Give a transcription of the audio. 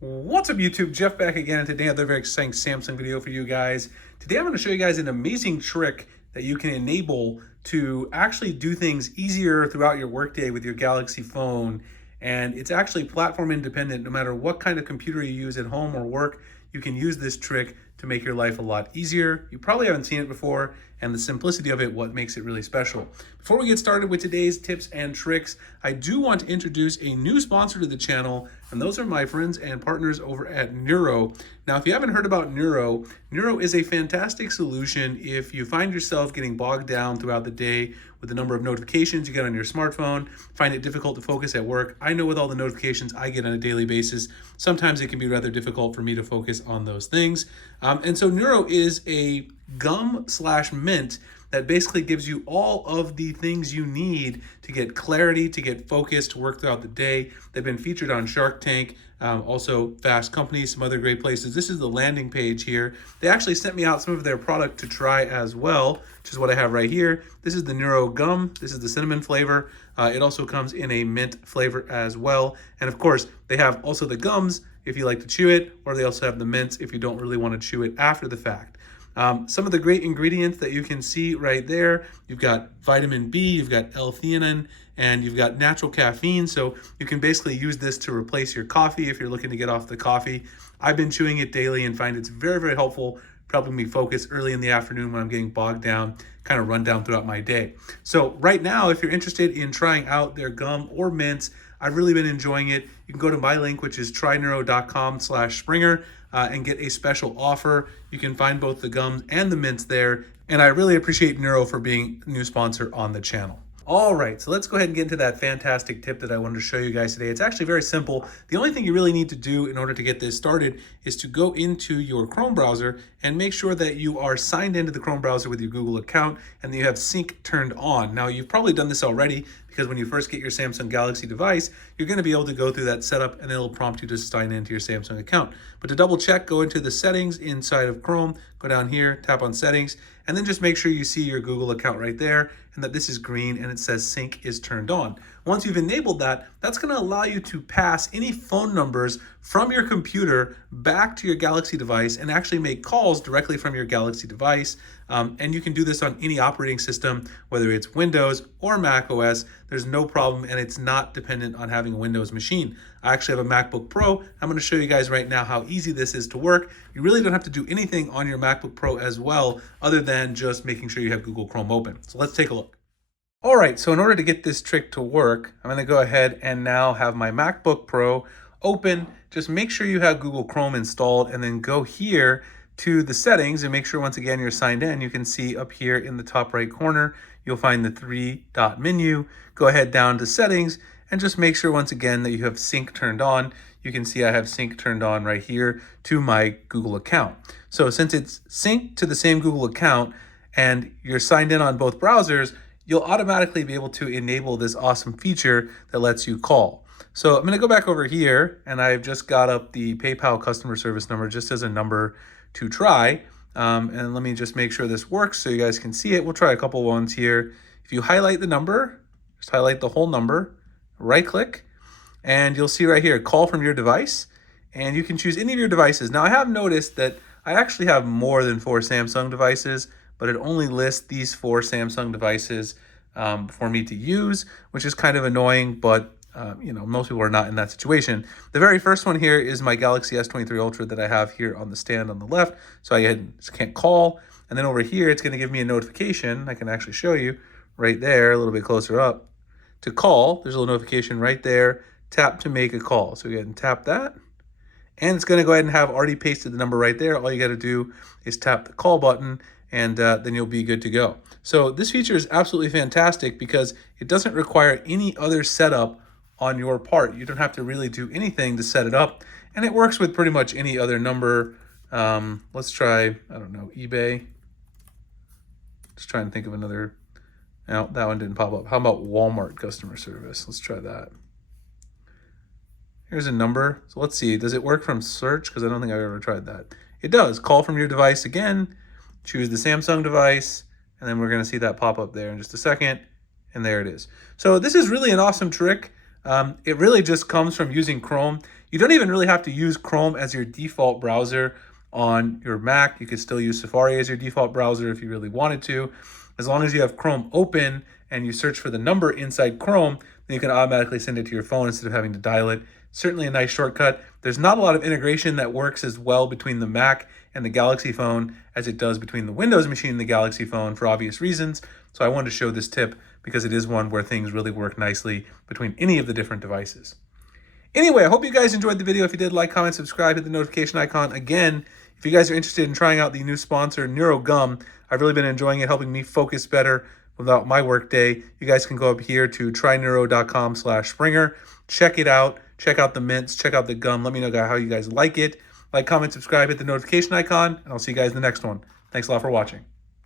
What's up YouTube? Jeff back again, and today I have a very exciting Samsung video for you guys. Today I'm going to show you guys an amazing trick that you can enable to actually do things easier throughout your workday with your Galaxy phone. And it's actually platform independent. No matter what kind of computer you use at home or work, you can use this trick to make your life a lot easier. You probably haven't seen it before, and the simplicity of it what makes it really special. Before we get started with today's tips and tricks, I do want to introduce a new sponsor to the channel, and those are my friends and partners over at Neuro. Now, if you haven't heard about Neuro, Neuro is a fantastic solution if you find yourself getting bogged down throughout the day with the number of notifications you get on your smartphone, find it difficult to focus at work. I know with all the notifications I get on a daily basis, sometimes it can be rather difficult for me to focus on those things. And so Neuro is a gum/mint that basically gives you all of the things you need to get clarity, to get focused, to work throughout the day. They've been featured on Shark Tank, also Fast Company, some other great places. This is the landing page here. They actually sent me out some of their product to try as well, which is what I have right here. This is the Neuro Gum. This is the cinnamon flavor. It also comes in a mint flavor as well. And of course, they have also the gums if you like to chew it, or they also have the mints if you don't really want to chew it after the fact. Some of the great ingredients that you can see right there, you've got vitamin B, you've got L-theanine, and you've got natural caffeine. So you can basically use this to replace your coffee if you're looking to get off the coffee. I've been chewing it daily and find it's very, very helpful, helping me focus early in the afternoon when I'm getting bogged down, kind of run down throughout my day. So right now, if you're interested in trying out their gum or mints, I've really been enjoying it. You can go to my link, which is tryneuro.com/Springer, and get a special offer. You can find both the gums and the mints there. And I really appreciate Neuro for being a new sponsor on the channel. All right, so let's go ahead and get into that fantastic tip that I wanted to show you guys today. It's actually very simple. The only thing you really need to do in order to get this started is to go into your Chrome browser and make sure that you are signed into the Chrome browser with your Google account and that you have sync turned on. Now, you've probably done this already because when you first get your Samsung Galaxy device, you're going to be able to go through that setup and it'll prompt you to sign into your Samsung account. But to double check, go into the settings inside of Chrome, go down here, tap on settings, and then just make sure you see your Google account right there and that this is green and it says sync is turned on. Once you've enabled that, that's going to allow you to pass any phone numbers from your computer back to your Galaxy device and actually make calls directly from your Galaxy device. And you can do this on any operating system, whether it's Windows or Mac OS. There's no problem, and it's not dependent on having a Windows machine. I actually have a MacBook Pro. I'm going to show you guys right now how easy this is to work. You really don't have to do anything on your MacBook Pro as well, other than just making sure you have Google Chrome open. So let's take a look. All right, so in order to get this trick to work, I'm going to go ahead and now have my MacBook Pro open. Just make sure you have Google Chrome installed and then go here to the settings and make sure once again you're signed in. You can see up here in the top right corner, you'll find the three-dot menu. Go ahead down to settings and just make sure once again that you have sync turned on. You can see I have sync turned on right here to my Google account. So since it's synced to the same Google account and you're signed in on both browsers, you'll automatically be able to enable this awesome feature that lets you call. So I'm going to go back over here and I've just got up the PayPal customer service number just as a number to try. And let me just make sure this works so you guys can see it. We'll try a couple ones here. If you highlight the number, just highlight the whole number, right click, and you'll see right here, call from your device. And you can choose any of your devices. Now I have noticed that I actually have more than 4 Samsung devices, but it only lists these 4 Samsung devices for me to use, which is kind of annoying, but you know, most people are not in that situation. The very first one here is my Galaxy S23 Ultra that I have here on the stand on the left. So I can't call. And then over here, it's going to give me a notification. I can actually show you right there, a little bit closer up, to call. There's a little notification right there. Tap to make a call. So go ahead and tap that. And it's going to go ahead and have already pasted the number right there. All you got to do is tap the call button, and then you'll be good to go. So this feature is absolutely fantastic because it doesn't require any other setup on your part. You don't have to really do anything to set it up, and it works with pretty much any other number. Let's try, I don't know, eBay. Just trying to think of another. No, that one didn't pop up. How about Walmart customer service? Let's try that. Here's a number. So let's see, does it work from search? Because I don't think I've ever tried that. It does. Call from your device again, choose the Samsung device, and then we're going to see that pop up there in just a second, and there it is. So this is really an awesome trick. It really just comes from using Chrome. You don't even really have to use Chrome as your default browser on your Mac. You could still use Safari as your default browser if you really wanted to. As long as you have Chrome open and you search for the number inside Chrome, then you can automatically send it to your phone instead of having to dial it. Certainly a nice shortcut. There's not a lot of integration that works as well between the Mac and the Galaxy phone as it does between the Windows machine and the Galaxy phone for obvious reasons. So I wanted to show this tip because it is one where things really work nicely between any of the different devices. Anyway, I hope you guys enjoyed the video. If you did, like, comment, subscribe, hit the notification icon. Again, if you guys are interested in trying out the new sponsor, NeuroGum, I've really been enjoying it, helping me focus better without my workday. You guys can go up here to tryneuro.com/Springer. Check it out. Check out the mints. Check out the gum. Let me know how you guys like it. Like, comment, subscribe, hit the notification icon, and I'll see you guys in the next one. Thanks a lot for watching.